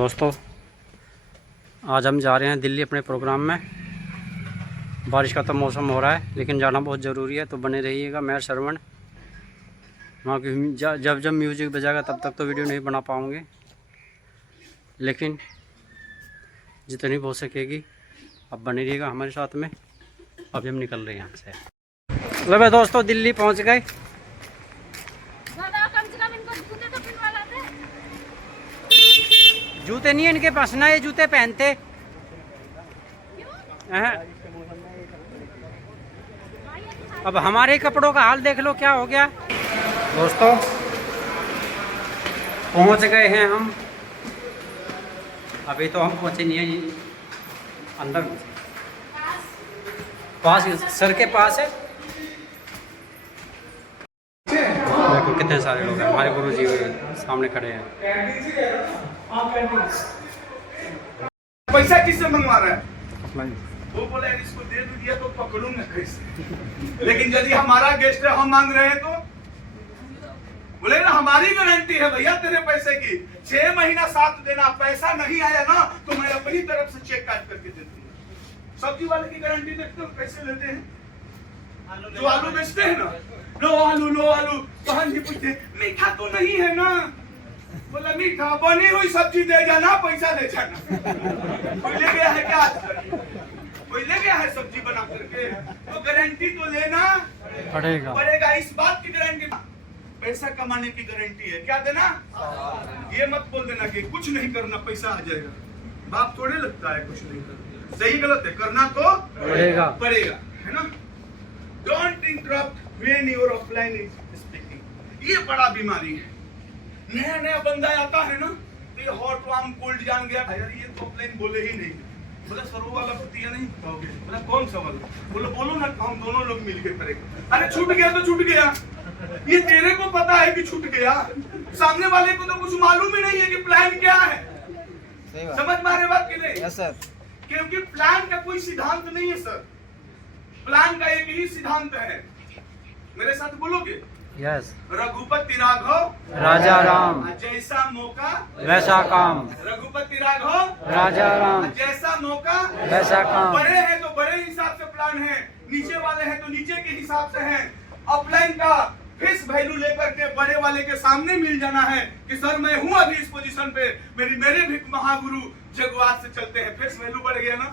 दोस्तों आज हम जा रहे हैं दिल्ली अपने प्रोग्राम में। बारिश का तो मौसम हो रहा है लेकिन जाना बहुत ज़रूरी है, तो बने रहिएगा। मैं श्रवण वहाँ की जब जब म्यूज़िक बजाएगा तब तक तो वीडियो नहीं बना पाऊँगे, लेकिन जितनी हो सकेगी अब बने रहिएगा हमारे साथ में। अभी हम निकल रहे हैं यहाँ से। लो भाई दोस्तों, दिल्ली पहुँच गए। जूते नहीं है इनके पास ना, ये जूते पहनते। अब हमारे कपड़ों का हाल देख लो क्या हो गया। दोस्तों पहुंच गए हैं हम। अभी तो हम पहुंचे नहीं हैं, अंदर पास सर के पास है। देखो कितने सारे लोग हैं, हमारे गुरु जी सामने खड़े हैं। पैसा किससे मंगवा रहा है? वो बोला इसको दे दिया तो पकड़ूंगा कैसे? लेकिन यदि हमारा गेस्ट है, हम मांग रहे हैं तो बोले ना हमारी गारंटी है भैया तेरे पैसे की। 6 महीना साथ देना, पैसा नहीं आया ना तो मैं अपनी तरफ से चेक काट करके दे दूंगा। सब्जी वाले की गारंटी देखते हो कैसे लेते हैं? जो आलू बेचते हैं ना, लो आलू तो हम जी पूछते मीठा तो नहीं है ना? बोला मीठा बनी हुई सब्जी दे जाना, पैसा ले जाना। कोई ले गया है क्या? कोई ले गया है सब्जी बना करके? तो गारंटी तो लेना पड़ेगा। इस बात की गारंटी, पैसा कमाने की गारंटी है। क्या देना? ये मत बोल देना कि कुछ नहीं करना पैसा आ जाएगा। बाप थोड़े लगता है कुछ नहीं करना। सही गलत है, करना तो पड़ेगा है ना। Don't interrupt when your offline is speaking. ये बड़ा बीमारी है। नया बंदा आता है ना तो ये हॉट वार्म कोल्ड जान गया यार, ये तो ऑफलाइन बोले ही नहीं। बोला सर वो वाला पतिया नहीं? बोला कौन सा वाला? बोला बोलो ना, हम दोनों लोग मिलके करेंगे। अरे छूट गया तो छूट गया, ये तेरे को पता है कि छूट गया, सामने वाले को तो कुछ मालूम ही नहीं है कि प्लान क्या है। समझ मारे बात की नहीं? Yes sir. क्योंकि प्लान का कोई सिद्धांत नहीं है सर, प्लान का एक ही सिद्धांत है। मेरे साथ बोलोगे? यस। रघुपति राघव राजा राम, जैसा मौका वैसा काम। रघुपति राघव राजा राम, जैसा मौका वैसा काम। बड़े हैं तो बड़े हिसाब से प्लान है, नीचे वाले हैं तो नीचे के हिसाब से हैं। ऑफलाइन का फेस वैल्यू लेकर के बड़े वाले के सामने मिल जाना है कि सर मैं हूँ अभी इस पोजीशन पे, मेरे भी महागुरु जगुआत से चलते हैं। फेस वैल्यू बढ़ गया ना।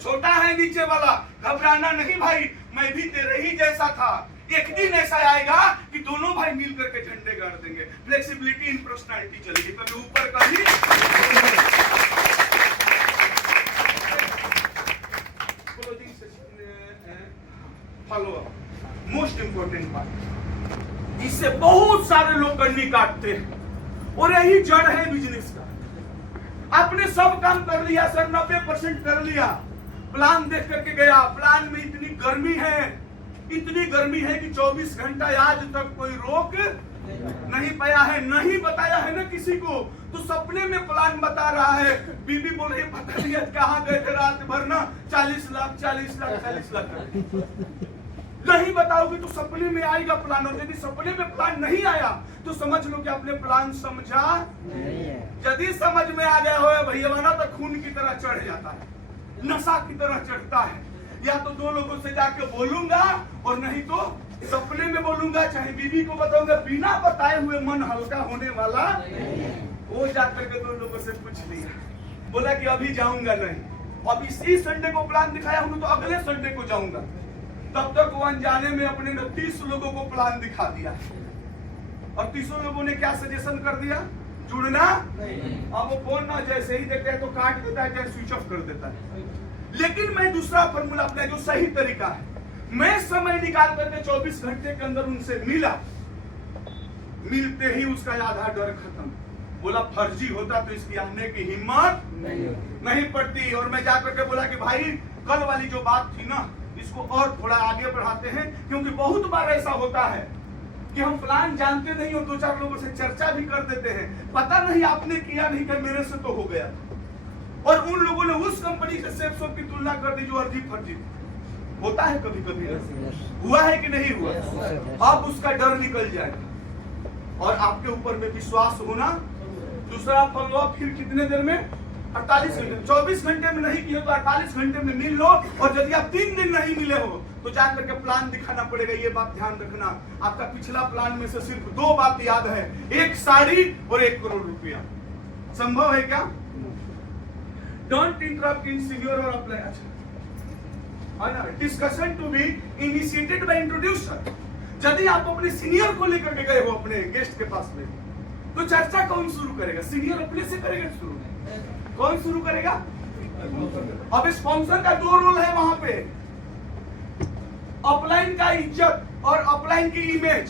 छोटा है नीचे वाला, घबराना नहीं भाई, मैं भी तेरे ही जैसा था। एक दिन ऐसा आएगा कि दोनों भाई मिल करके झंडे गाड़ देंगे। फ्लेक्सिबिलिटी इन पर्सनालिटी चलेगी, कभी ऊपर कभी। Follow up most important part, इससे बहुत सारे लोग गन्नी काटते हैं और यही जड़ है बिजनेस का। आपने सब काम कर लिया सर, 90% कर लिया, प्लान देख करके गया, प्लान में इतनी गर्मी है कि 24 घंटा आज तक कोई रोक नहीं पाया है, नहीं बताया है ना किसी को। तो सपने में प्लान बता रहा है, बीबी बोल रही पता नहीं कहाँ गए थे रात भर ना, 40 लाख नहीं बताओगे तो सपने में आएगा प्लान। और यदि सपने में प्लान नहीं आया तो समझ लो कि आपने प्लान समझा नहीं है। यदि समझ में आ गया हो भैया बना तो खून की तरह चढ़ जाता है, नशा की तरह चढ़ता है। या तो 2 लोगों से जाके बोलूंगा और नहीं तो सपने में बोलूंगा, चाहे बीवी को बताऊंगा, बिना बताए हुए मन हल्का होने वाला। वो जाकर के 2 लोगों से पूछ लिया, बोला कि अभी जाऊंगा नहीं, अब इसी संडे को प्लान दिखाया हूं तो अगले संडे को जाऊंगा। तब तक वो अनजाने में अपने 30 लोगों को प्लान दिखा दिया और 30 लोगों ने क्या सजेशन कर दिया? जुड़ना। अब वो फोन ना जैसे ही देखता है तो काट देता है, चाहे स्विच ऑफ कर देता है। लेकिन मैं दूसरा फॉर्मूला अपना जो सही तरीका है, मैं समय निकाल करके 24 घंटे के अंदर उनसे मिला, मिलते ही उसका आधा डर खत्म। बोला फर्जी होता तो इसकी आने की हिम्मत नहीं पड़ती। और मैं जाकर के बोला कि भाई कल वाली जो बात थी ना, इसको और थोड़ा आगे बढ़ाते हैं, क्योंकि बहुत बार ऐसा होता है कि हम प्लान जानते नहीं और 2-4 लोगों से चर्चा भी कर देते हैं, पता नहीं आपने किया नहीं कि मेरे से तो हो गया, और उन लोगों ने उस कंपनी के सेफ शॉप की तुलना कर दी जो अर्जी फर्जी। होता है कभी कभी, हुआ है कि नहीं हुआ? अब उसका डर निकल जाएगा और आपके ऊपर में विश्वास होना दूसरा फॉलोअप फिर कितने देर में, 48 घंटे। 24 घंटे में नहीं किए तो 48 घंटे में मिल लो। और यदि आप 3 दिन नहीं मिले हो तो जाकर के प्लान दिखाना पड़ेगा। ये बात ध्यान रखना, आपका पिछला प्लान में से सिर्फ 2 बात याद है, 1 साड़ी और 1 करोड़ रुपया। संभव है क्या? डोंट इंटरप्ट इन सीनियर और apply. Discussion to be initiated by introducer. यदि आप अपने सीनियर को लेकर के गए हो अपने गेस्ट के पास में, तो चर्चा कौन शुरू करेगा? सीनियर अपने से करेगा शुरू। कौन शुरू करेगा? अब स्पॉन्सर का 2 रोल है वहां पे, अपलाइन का इज्जत और अपलाइन की इमेज।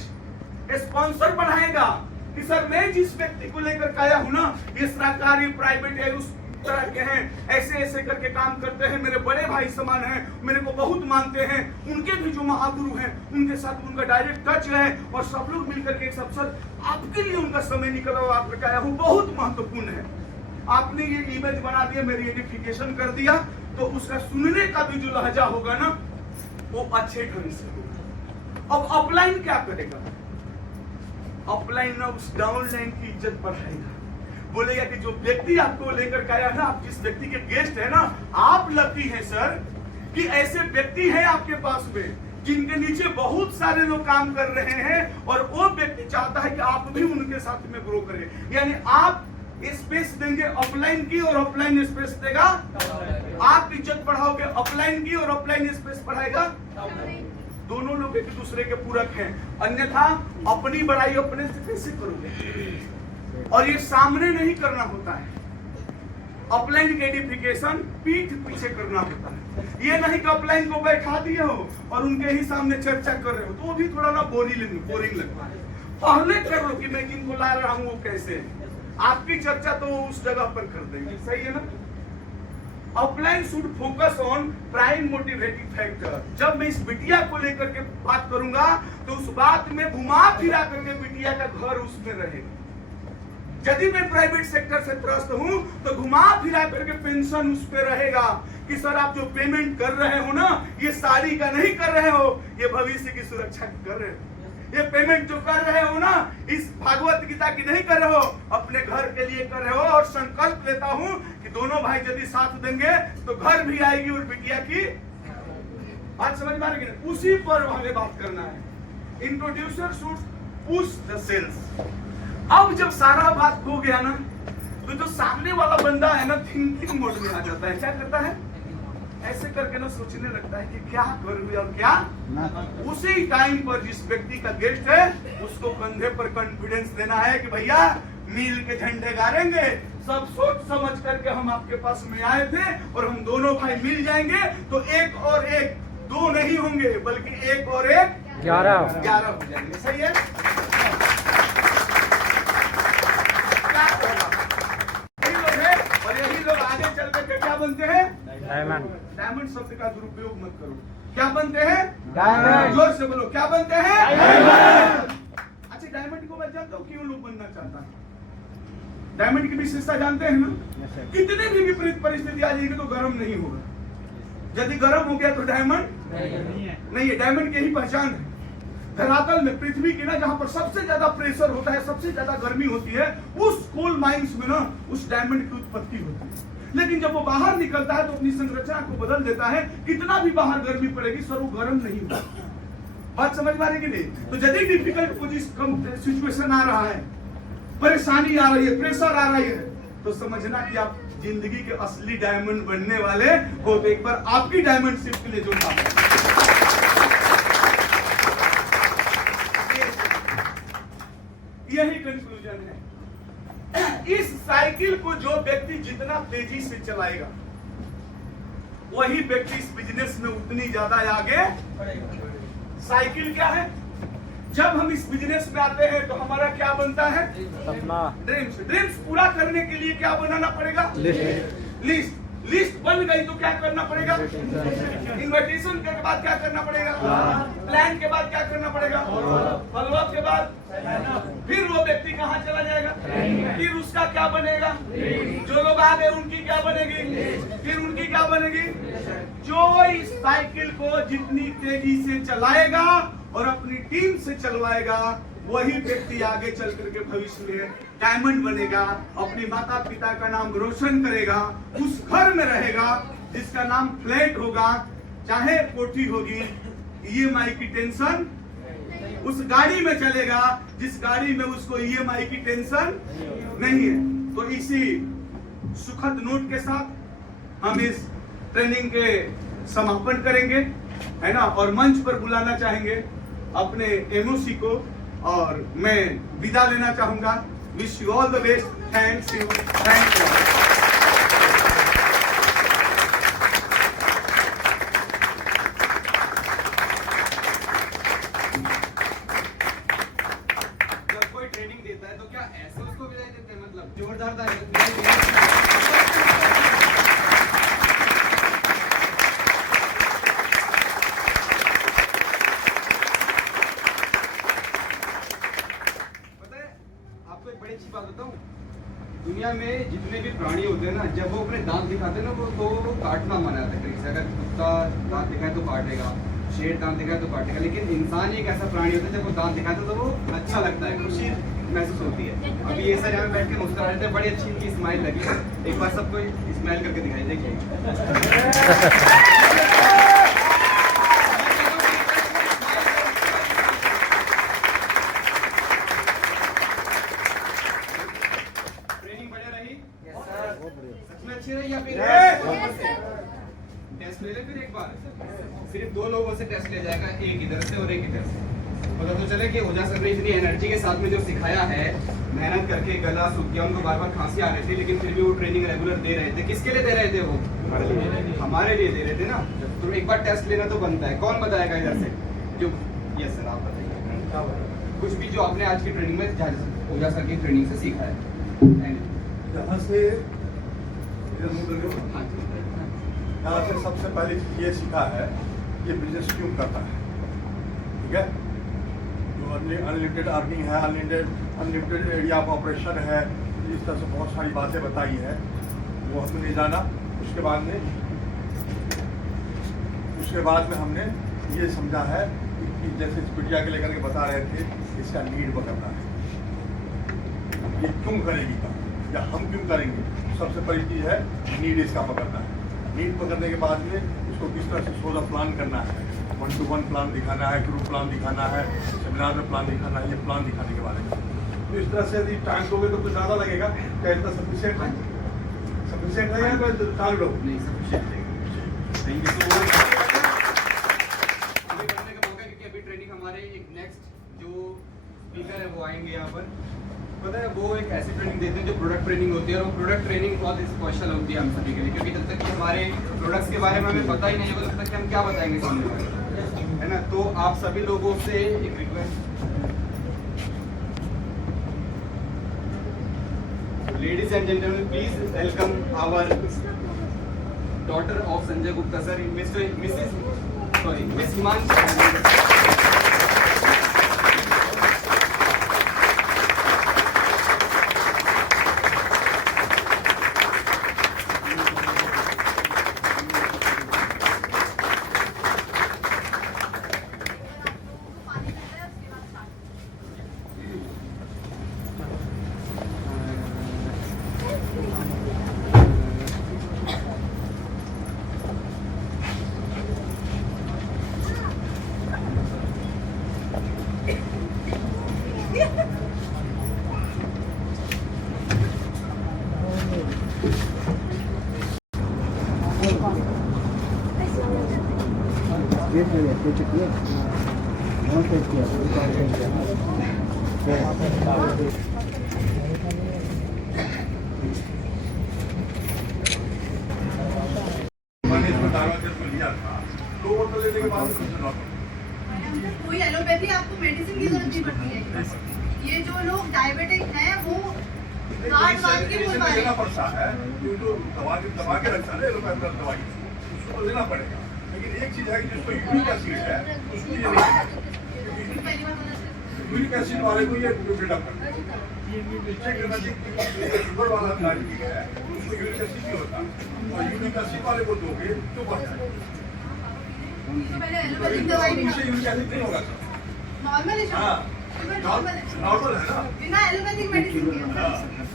स्पॉन्सर बढ़ाएगा कि सर मैं जिस व्यक्ति को लेकर आया हूं ना, ये सरकारी प्राइवेट है, उस तरह के हैं, ऐसे ऐसे करके काम करते हैं, मेरे बड़े भाई समान हैं, मेरे को बहुत मानते हैं, उनके भी जो महागुरु हैं उनके साथ उनका डायरेक्ट टच है, और सब लोग मिलकर के एक अवसर आपके लिए उनका समय निकला और आप आया हूं, बहुत महत्वपूर्ण है। आपने ये इमेज बना दिया, मेरी एडिफिकेशन कर दिया, तो उसका सुनने का भी जो लहजा होगा ना वो अच्छे ढंग से होगा। अब अपलाइन क्या करेगा? अपलाइन ना उस डाउनलाइन की इज्जत बढ़ाएगा, बोलेगा कि जो व्यक्ति आपको लेकर के आया है ना, आप जिस व्यक्ति के गेस्ट है ना, आप लकी हैं सर कि ऐसे व्यक्ति हैं आपके पास में जिनके नीचे बहुत सारे लोग काम कर रहे हैं, और वो व्यक्ति चाहता है कि आप भी उनके साथ में ग्रो करें। यानी आप स्पेस देंगे अपलाइन की और अपलाइन स्पेस देगा। आप इज्जत बढ़ाओगे अपलाइन की और अपलाइन स्पेस बढ़ाएगा। दोनों लोग एक दूसरे के पूरक हैं, अन्यथा अपनी बड़ाई अपने से कैसे करोगे? और ये सामने नहीं करना होता है। अपलाइन की एडिफिकेशन पीठ पीछे करना होता है। ये नहीं कि अपलाइन को बैठा दिए हो और उनके ही सामने चर्चा कर रहे हो, तो वो भी थोड़ा ना बोरिंग लगता है। पहले कर लो कि मैं जिनको ला रहा हूं वो कैसे है, आपकी चर्चा तो उस जगह पर कर देंगे, सही है ना? Upline should focus on prime motivating factor. जब मैं इस बिटिया को लेकर के बात करूंगा तो उस बात में घुमा फिरा करके बिटिया का घर उसमें रहेगा। यदि मैं प्राइवेट सेक्टर से त्रस्त हूं तो घुमा फिरा करके पेंशन उस पे रहेगा कि सर आप जो पेमेंट कर रहे हो ना, ये साड़ी का नहीं कर रहे हो, ये भविष्य की सुरक्षा कर रहे हो। ये पेमेंट जो कर रहे हो ना, इस भागवत गीता की नहीं कर रहे हो, अपने घर के लिए कर रहे हो। और संकल्प लेता हूं कि दोनों भाई यदि साथ देंगे तो घर भी आएगी और बिटिया की बात समझ में आ रही है। उसी पर हमें बात करना है। Introducer should push the sales. अब जब सारा बात हो गया ना, तो जो सामने वाला बंदा है ना, थिंकिंग मोड में आ जाता है। क्या करता है? ऐसे करके ना सोचने लगता है कि क्या करूं और क्या। उसी टाइम पर जिस व्यक्ति का गेस्ट है उसको कंधे पर कॉन्फिडेंस देना है कि भैया मिल के झंडे गाड़ेंगे, सब सोच समझ करके हम आपके पास में आए थे, और हम दोनों भाई मिल जाएंगे तो 1 और 1 2 नहीं होंगे, बल्कि 1 और 1 11 हो जाएंगे। सही है? यही लोग आगे चल करके क्या बनते हैं? डायमंड शब्द का दुरुपयोग मत करो। क्या बनते हैं? डायमंड। जोर से बोलो, क्या बनते हैं? डायमंड। अच्छा, डायमंड को मैं जानता हूँ क्यों लोग बनना चाहता है। डायमंड की विशेषता जानते हैं ना? कितनी भी विपरीत परिस्थिति आ जाएगी तो गर्म नहीं होगा। यदि गर्म हो गया तो डायमंड नहीं है। डायमंड की ही पहचान है। धरातल में, पृथ्वी की ना, जहां पर सबसे ज्यादा प्रेशर होता है, सबसे ज्यादा गर्मी होती है, उस कोल माइंस में ना उस डायमंड की उत्पत्ति होती है। लेकिन जब वो बाहर निकलता है तो अपनी संरचना को बदल देता है। कितना भी बाहर गर्मी पड़ेगी सर वो गर्म नहीं होगा। बात समझ में आ रही कि नहीं? तो यदि डिफिकल्ट सिचुएशन आ रहा है, परेशानी आ रही है, प्रेशर आ रही है, तो समझना कि आप जिंदगी के असली डायमंड बनने वाले हो। तो एक बार आपकी डायमंड शिप के लिए जो यही कंक्लूजन है। इस साइकिल को जो व्यक्ति जितना तेजी से चलाएगा वही व्यक्ति इस बिजनेस में उतनी ज्यादा आगे। साइकिल क्या है? जब हम इस बिजनेस में आते हैं तो हमारा क्या बनता है? सपना, ड्रीम्स पूरा करने के लिए क्या बनाना पड़ेगा? लिस्ट बन गई तो क्या करना पड़ेगा? इन्विटेशन के बाद क्या करना पड़ेगा? प्लान के बाद क्या करना पड़ेगा? फॉलोअप के बाद फिर वो व्यक्ति कहाँ चला जाएगा? फिर उसका क्या बनेगा? जो लोग आ गए उनकी क्या बनेगी? फिर उनकी क्या बनेगी? जो इस साइकिल को जितनी तेजी से चलाएगा और अपनी टीम से चलवाएगा वही व्यक्ति आगे चल करके भविष्य में डायमंड बनेगा, अपने माता पिता का नाम रोशन करेगा, उस घर में रहेगा जिसका नाम फ्लैट होगा, चाहे कोठी होगी, ईएमआई की टेंशन, उस गाड़ी में चलेगा जिस गाड़ी में उसको ईएमआई की टेंशन नहीं है। तो इसी सुखद नोट के साथ हम इस ट्रेनिंग के समापन करेंगे, है ना, और मंच पर बुलाना चाहेंगे अपने एमओसी को, और मैं विदा लेना चाहूंगा। Wish you all the best, thanks you, thank you. Training देता है तो क्या ऐसे उसको विदाई देते हैं? मतलब जोरदार आपको एक बड़ी अच्छी बात बताऊं, दुनिया में जितने भी प्राणी होते हैं ना, जब वो अपने दांत दिखाते हैं ना, वो काटना मना है तरीके से। अगर कुत्ता दांत दिखाए तो काटेगा, शेर दांत दिखाए तो काटेगा, लेकिन इंसान एक ऐसा प्राणी होता है जब वो दांत दिखाता है तो वो अच्छा लगता है, खुशी महसूस होती है। अभी ये सर यहाँ पे बैठ के मुस्कुरा रहे थे, बड़ी अच्छी इनकी स्माइल लगी। एक बार सबको स्माइल करके दिखाई, देखिए। ट्रेनिंग बढ़िया रही? सच में अच्छी रही या फिर टेस्ट ले ले? फिर एक बार सिर्फ 2 लोगों से टेस्ट लिया जाएगा, एक इधर से और एक इधर से। पता तो चले कि ओझा सर ने इतनी एनर्जी के साथ में जो सिखाया है, मेहनत करके गला सूख गया, उनको बार बार खांसी आ रही थी, लेकिन फिर भी वो ट्रेनिंग रेगुलर दे रहे थे। किसके लिए दे रहे थे? वो हमारे लिए दे रहे थे ना। तो एक बार टेस्ट लेना तो बनता है। कौन बताएगा इधर से? जो यस सर, आप बताइए कुछ भी जो आपने आज की ट्रेनिंग में ओझा सर की ट्रेनिंग से सीखा है। यहाँ से सबसे पहली चीज ये सीखा है, ये बिजनेस क्यों करता है, ठीक है। जो अनलिमिटेड अर्निंग है, अनलिमिटेड एरिया ऑफ ऑपरेशन है, इस तरह से बहुत सारी बातें बताई है, वो हमने जाना। उसके बाद में हमने ये समझा है कि जैसे बिटिया के लेकर के बता रहे थे, इसका नीड पकड़ना है, ये क्यों करेगी का, या हम क्यों करेंगे। सबसे बड़ी चीज़ है नीड इसका पकड़ना है। नीड पकड़ने के बाद में उसको किस तरह से सोचा प्लान करना है, 1-to-1 प्लान दिखाना है, ग्रुप प्लान दिखाना है, सेमिनार में प्लान दिखाना है, ये प्लान दिखाने के बारे में। तो इस तरह से यदि टाइम दोगे तो कुछ ज़्यादा लगेगा, क्या इतना सफिशिएंट है? सफिशिएंट है या कोई चालू लोग? नहीं, सफिशिएंट है। Thank you so much. अभी करने का मौका है क्योंकि अभी ट्रेनिंग हमारे एक नेक्स्ट जो स्पीकर है वो आएंगे यहाँ पर। पता है वो एक ऐसी ट्रेनिंग देते हैं जो प्रोडक्ट ट्रेनिंग होती है, और वो प्रोडक्ट ट्रेनिंग बहुत स्पेशल होती है हम सभी के लिए, क्योंकि जब तक कि हमारे प्रोडक्ट्स के बारे में हमें पता ही नहीं होगा तब तक कि हम क्या बताएंगे सामने वाले, है ना। तो आप सभी लोगों से एक request, ladies and gentleman, please welcome our daughter of Sanjay Gupta sir, miss Himanshu. दो बोतल लेने के बाद कोई एलोपैथी आपको मेडिसिन की जरूरत नहीं पड़ती है। ये जो लोग डायबिटिक हैं वो रात रात के बोल लेना पड़ता है, जो दबा के रखता है एलोपैथी दवाई, उसको लेना पड़ेगा। लेकिन एक चीज है कि जिसको यूरिक एसिड है उसको ये नहीं, यूरिक एसिड वाले को ये बिल्डअप करना है। शुगर वाला डायबिटिक है उसको यूरिक एसिड नहीं होता, और यूरिक एसिड वाले को दोगे तो बढ़ जाएगा। पहले एलोपैथिक दवाई भी यूरिक एसिड नहीं होगा नॉर्मल है। हाँ, नॉर्मल है ना। बिना एलोपैथिक मेडिसिन के।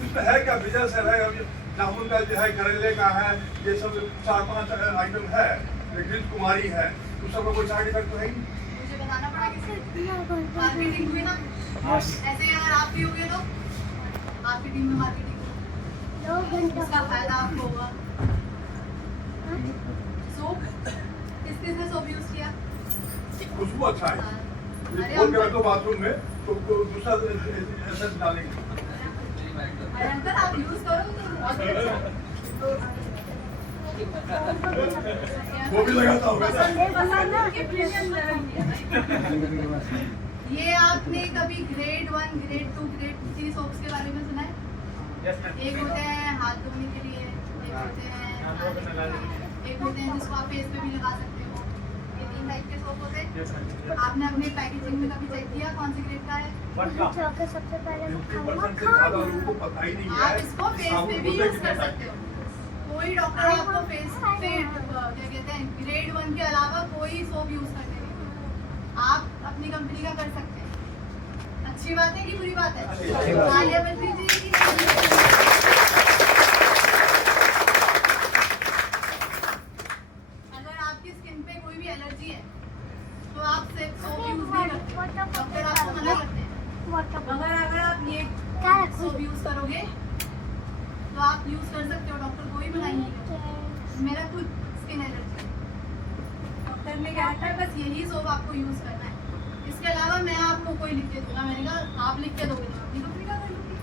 इसमें है क्या बिजनेस है जामुन का जो है, करेले का है, ये सब 4-5 आइटम है, गिर कुमारी है, तो सब कोई साइड इफेक्ट तो है ही। मुझे बताना पड़ा किसे? मार्केटिंग हुई ना? ऐसे अगर आप पियोगे तो आपकी टीम में मार्केटिंग उसका फायदा आपको होगा। सोप किस-किसने सोप यूज किया? खुशबू अच्छा है। अरे खोल के रखो बाथरूम में तो दूसरा एसेंस डालेंगे। अरे अंकल आप यूज करो तो बहुत अच्छा है। वो भी लगाता होगा। ये आपने कभी ग्रेड 1, ग्रेड 2, ग्रेड 3 सोप्स के बारे में सुना है? एक होते हैं हाथ धोने के लिए, एक होते हैं नहाने के लिए, एक होते हैं जिसको आप फेस पे भी लगा सकते हो। ये 3 टाइप के सोप होते हैं। आपने अपने पैकेजिंग में कभी चेक किया कौन सी ग्रेड का है? सबसे पहले 50% से ज्यादा लोगों को पता ही नहीं है। आप इसको फेस पे भी यूज कर सकते हो। कोई डॉक्टर आपको फेस पे क्या कहते हैं ग्रेड 1 के अलावा कोई सोप यूज करने नहीं देगा। आप अपनी कंपनी का कर सकते हैं। अच्छी बात है कि बुरी बात है? तालियां बज दीजिए कि अगर आपकी स्किन पे कोई भी एलर्जी है तो आप सिर्फ सोप यूज नहीं करते, डॉक्टर आपको मना करते हैं। अगर आप ये सोप यूज करोगे तो आप यूज कर सकते हो, डॉक्टर कोई मना नहीं करता। मेरा खुद स्किन एलर्जी है, डॉक्टर ने कहा था बस यही सोप आपको यूज करना है, इसके अलावा मैं आपको कोई लिख के दूंगा। मैंने कहा आप लिख के दोगे तो अपनी कंपनी का कर लूंगी।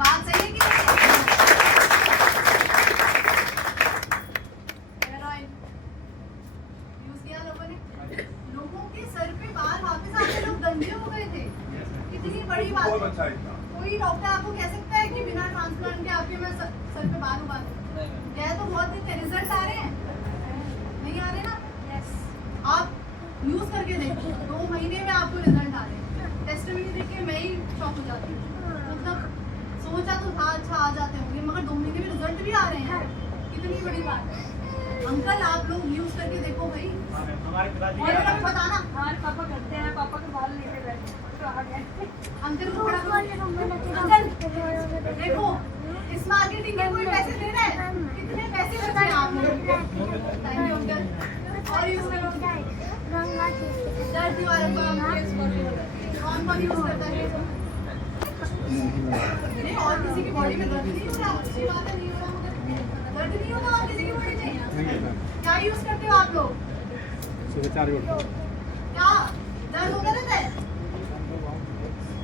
बात सही है कि हेयर ऑयल यूज किया लोगों के सर पे बाल वापस आके लोग गंदे हो गए थे। कितनी बड़ी बात बहुत है। अच्छा इतना। कोई डॉक्टर आपको कह सकता है कि बिना ट्रांसप्लांट के आपके मैं सर पे बाल उगा दूं? यह तो बहुत दिन के रिजल्ट आ रहे हैं, नहीं आ रहे ना? आप यूज करके देखो, 2 महीने में आपको रिजल्ट आ रहे हैं। टेस्टिमनी देख के मैं ही शॉक हो जाती हूँ। मतलब सोचा तो था अच्छा आ जाते होंगे, मगर 2 महीने में रिजल्ट भी आ रहे हैं, कितनी बड़ी बात है। अंकल आप लोग यूज करके देखो भाई, और अगर बताना हमारे पापा करते हैं, पापा के बाल लेके बैठे अंकल को अंकल देखो इस मार्केटिंग के कोई पैसे दे रहे हैं? कितने पैसे बच रहे हैं आप लोग? Thank you uncle. और यूज करो दर्द निवारक कौन कौन यूज करता है? नहीं और किसी की बॉडी में दर्द नहीं हो रहा, अच्छी बात है, नहीं हो रहा मगर दर्द नहीं होता और किसी की बॉडी में क्या यूज करते हो आप लोग? क्या दर्द होता रहता है?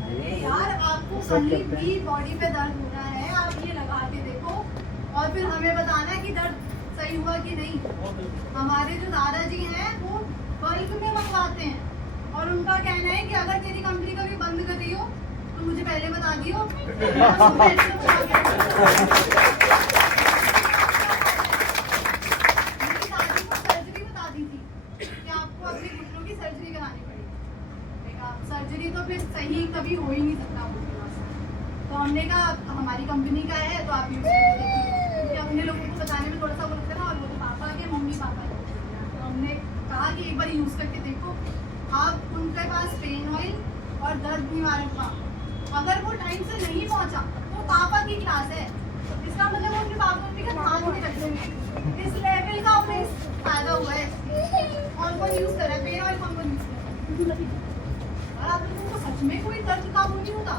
अरे यार आपको कहीं भी बॉडी पे दर्द हो रहा है आप ये लगा के देखो और फिर हमें बताना कि दर्द सही हुआ कि नहीं। हमारे जो दादाजी हैं वो बल्क में मंगवाते हैं और उनका कहना है कि अगर तेरी कंपनी कभी बंद कर रही हो तो मुझे पहले बता दियो। मेरी दादी को सर्जरी बता दी थी कि आपको अपने घुटनों की सर्जरी करानी पड़ेगी। सर्जरी तो फिर सही कभी हो ही नहीं सकता आपके पास। तो हमने कहा हमारी कंपनी का है तो आप यूज करके देखिए, क्योंकि अपने लोगों को बताने में थोड़ा सा वो लगता है ना, और वो तो पापा के मम्मी पापा के। तो हमने कहा कि एक बार यूज करके देखो। आप उनके पास पेन ऑयल और दर्द निवारक का अगर वो टाइम से नहीं पहुंचा तो पापा की क्लास है, इसका मतलब वो अपने पापा मम्मी का ध्यान नहीं रखेंगे। इस लेवल का उन्हें फायदा हुआ है। कौन कौन यूज कर रहा है पेन ऑयल? कौन कौन यूज कर रहा है? और आप लोगों को सच में कोई दर्द काबू नहीं होता?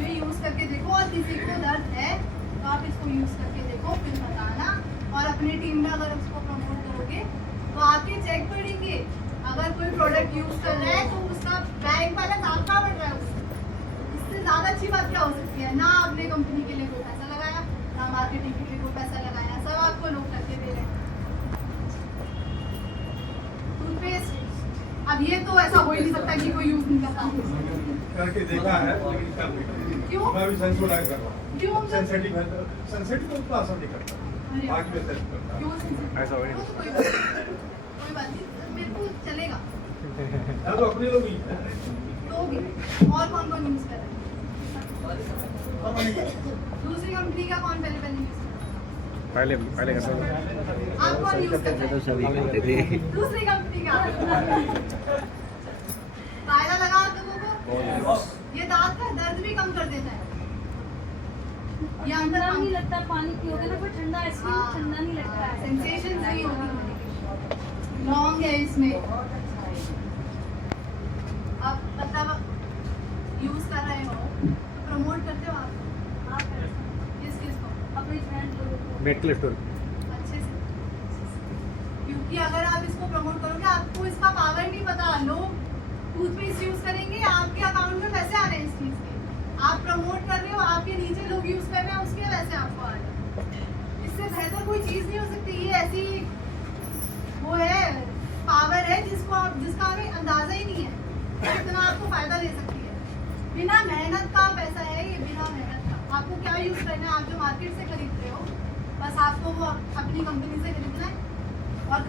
ये यूज करके देखो और किसी को दर्द है तो आप इसको यूज करके देखो, फिर बताना। और अपनी टीम में अगर उसको प्रमोट करोगे तो आपके चेक पड़ेंगे। अगर कोई प्रोडक्ट यूज कर रहा है तो उसका बैंक बैलेंस आपका बढ़ रहा है उससे। इससे ज्यादा अच्छी बात क्या हो सकती है? ना आपने कंपनी के लिए कोई पैसा लगाया, ना मार्केटिंग के लिए कोई पैसा लगाया, सब आपको लोग करके दे रहे हैं। टूथपेस्ट अब ये तो ऐसा हो ही नहीं सकता कि कोई यूज नहीं करता। करके देखा है लेकिन कर नहीं। क्यों? मैं भी सेंसोडाइज कर रहा हूँ। क्यों? सेंसिटिव है, सेंसिटिव तो उतना असर नहीं करता, बाकी में सेंसिटिव करता है। क्यों sensitive? ऐसा हो ही तो नहीं। कोई बात नहीं, मेरे को चलेगा। यहाँ तो अपने लोग ही हैं। तो भी और कौन कौन यूज कर रहा है? दूसरी कंपनी का कौन पहले यूज कर रहा है? पहले कर सकते आप कौन यूज कर रहे हैं? सभी करते थे। दूसरी कंपनी का ये दांत का दर्द भी कम कर देता है। ये अंदर ठंडा नहीं लगता, पानी पियोगे ना कोई ठंडा आइसक्रीम हाँ। ठंडा नहीं लगता है। सेंसेशन नहीं होगी। लॉन्ग है इसमें। आप मतलब यूज कर रहे हो तो प्रमोट करते हो आप किस चीज को? अपनी फ्रेंड लोगों को मेडिकल स्टोर। अच्छे से, क्योंकि अगर आप इसको प्रमोट करोगे आपको इसका पावर नहीं पता। लोग टूथपेस्ट यूज करेंगे, आपके अकाउंट में पैसे आ रहे हैं इस चीज के। आप प्रमोट कर रहे हो, आपके नीचे लोग यूज कर रहे हैं, उसके पैसे आपको आ रहे हैं। इससे बेहतर कोई चीज नहीं हो सकती। ये ऐसी वो है, पावर है जिसका हमें अंदाजा ही नहीं है कितना आपको फायदा ले सकती है। बिना मेहनत का पैसा है ये, बिना मेहनत का। आपको क्या यूज करना है? आप जो मार्केट से खरीद रहे हो, बस आपको वो अपनी कंपनी से खरीदना है। और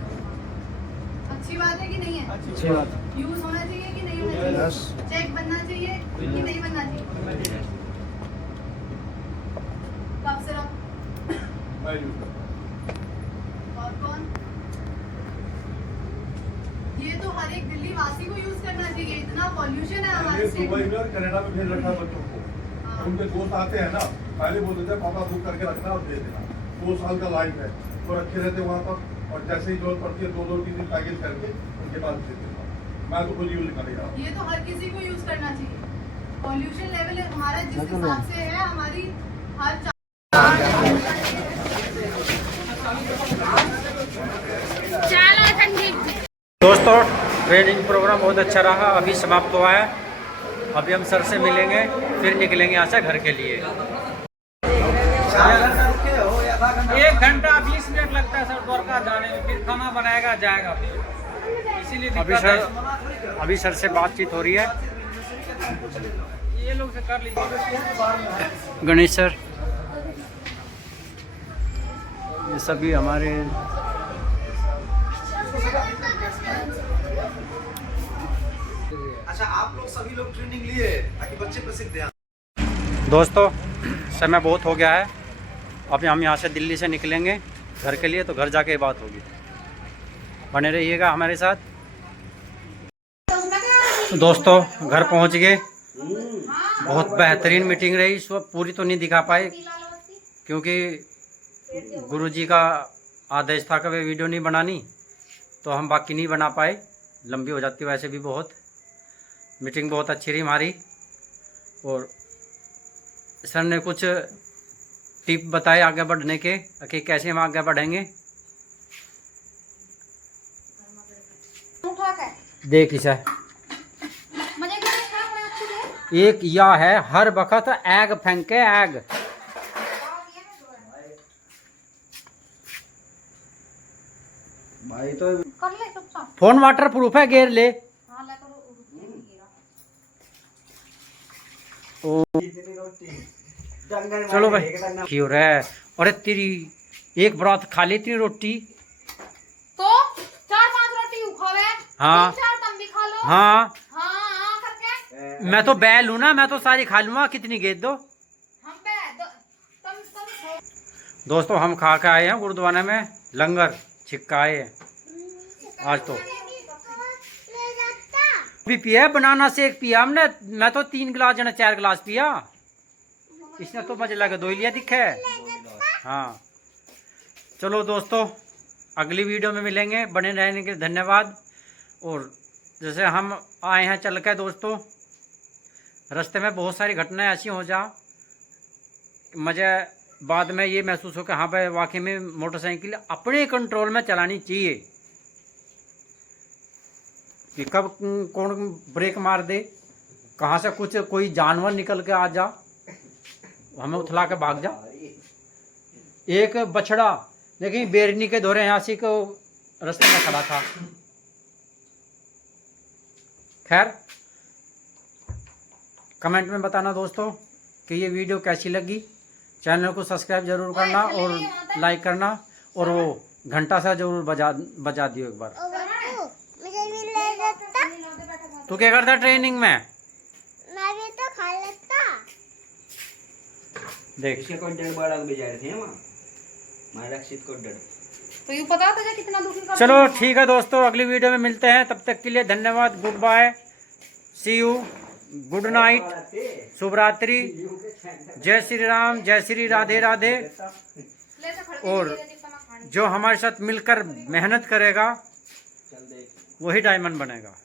अच्छी बात है कि नहीं है? अच्छी बात। यूज होना चाहिए कि नहीं होना चाहिए? चेक बनना चाहिए कि नहीं बनना चाहिए? कब सिर्फ मैं यूज करता हूँ। और कौन? ये तो हर एक दिल्ली वासी को यूज करना चाहिए। इतना पॉल्यूशन है हमारे मैंने स्टेट दुबई में। में और कनाडा में भेज रखा है बच्चों को। हाँ। उनके दोस्त आते हैं ना, पहले बोलते थे पापा बुक करके रखना और दे देना। 2 साल का लाइफ है, वो रखे रहते वहाँ पर, और जैसे ही जरूरत पड़ती है 2-2 3 पैकेज करके उनके पास दे देता हूँ। मैं तो खुद यूज कर रहा हूँ। ये तो हर किसी को यूज करना चाहिए। पॉल्यूशन लेवल हमारा जिस हिसाब से है, हमारी हर दोस्तों ट्रेनिंग प्रोग्राम बहुत अच्छा रहा, अभी समाप्त हुआ है। अभी हम सर से मिलेंगे, फिर निकलेंगे यहाँ से घर के लिए। 1 घंटा 20 मिनट लगता है सर द्वारका जाने में, फिर खाना बनाएगा जाएगा, इसीलिए अभी दिक्कत है। अभी सर से बातचीत हो रही है। ये लोग से कर लीजिए। गणेश सर, ये सभी हमारे अच्छा, आप लोग सभी लोग ट्रेनिंग लिए ताकि बच्चे पर सीख दें। दोस्तों समय बहुत हो गया है। अभी हम यहाँ से दिल्ली से निकलेंगे घर के लिए, तो घर जाके बात होगी। बने रहिएगा हमारे साथ। दोस्तों घर पहुँच गए। बहुत बेहतरीन मीटिंग रही। सब पूरी तो नहीं दिखा पाए क्योंकि गुरुजी का आदेश था कि वे वीडियो नहीं बनानी, तो हम बाकी नहीं बना पाए, लंबी हो जाती वैसे भी बहुत। मीटिंग बहुत अच्छी रही हमारी, और सर ने कुछ टिप बताए आगे बढ़ने के कि कैसे हम आगे बढ़ेंगे। देख इसे, एक या है हर वक्त एग फेंके एग। भाई तो फोन वाटर प्रूफ है, गेर ले। चलो भाई क्यों रे। अरे तेरी एक बरात खा लेती रोटी। तो 4-5 रोटी उखावे। हाँ 3-4 तुम भी खा लो। हाँ, हाँ करके मैं तो बैल हूँ ना, मैं तो सारी खा लूँगा। कितनी गेद दो। हम पे तुम दोस्तों हम खा के आए हैं गुरुद्वारे में, लंगर छिक्का आए हैं आज। तो भी पिया है, बनाना शेक पिया हमने। मैं तो 3 गिलास जना 4 गिलास पिया। इसने तो मजे लगे 2 ही लिया दिखे। हाँ चलो दोस्तों, अगली वीडियो में मिलेंगे। बने रहने के लिए धन्यवाद। और जैसे हम आए हैं चल के दोस्तों, रास्ते में बहुत सारी घटनाएं ऐसी हो जा, मुझे बाद में ये महसूस हो कि हाँ भाई वाकई में मोटरसाइकिल अपने कंट्रोल में चलानी चाहिए। कि कब कौन ब्रेक मार दे, कहाँ से कुछ कोई जानवर निकल के आ जा, हमें उठला के भाग जा। एक बछड़ा लेकिन बेरनी के दौरे यहाँ से को रास्ते में खड़ा था। खैर कमेंट में बताना दोस्तों कि ये वीडियो कैसी लगी। चैनल को सब्सक्राइब जरूर करना और लाइक करना, और वो घंटा सा जरूर बजा दियो एक बार। तू क्या करता ट्रेनिंग में? मैं भी तो खा लेता। देख इसके कोई डेढ़ बार आगे जा रहे थे वहाँ मारा रक्षित को डेढ़। तो ये पता था कितना दुखी कर। चलो ठीक है दोस्तों, अगली वीडियो में मिलते हैं। तब तक के लिए धन्यवाद। Good bye, see you. Good night, शुभ रात्रि, जय श्री राम, जय श्री राधे राधे। और जो हमारे साथ मिलकर मेहनत करेगा वही डायमंड बनेगा।